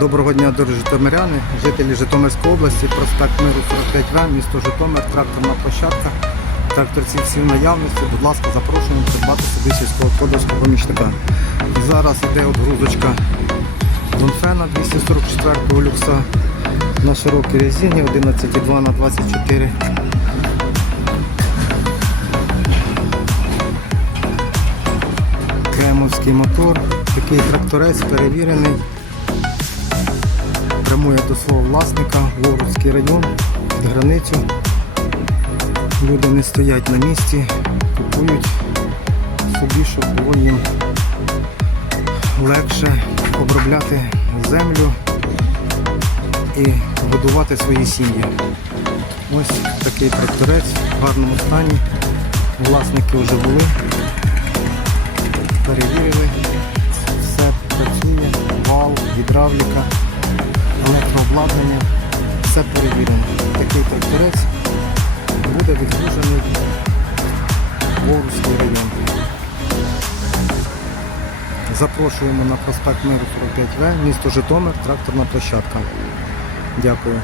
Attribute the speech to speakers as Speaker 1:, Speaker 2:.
Speaker 1: Доброго дня, дорогі житомиряни, жителі Житомирської області, проспект Миру 45В, місто Житомир, тракторна площадка. Тракторці всі в наявності. Будь ласка, запрошуємо придбати собі сільськогосподарського помічника. Зараз йде отгрузочка Донфена 244 люкса на широкій резині 11,2 на 24. Кремовський мотор. Такий тракторець перевірений прямує до свого власника, Вородський район, під границю. Люди не стоять на місці, купують собі, щоб було їм легше обробляти землю і годувати свої сім'ї. Ось такий тракторець в гарному стані. Власники вже були, перевірили, все працює, вал, гідравліка електрообладнання, все перевірено. Такий тракторець буде відгружений в Ворузький район. Запрошуємо на проспект Миру 45В, місто Житомир, тракторна площадка. Дякую.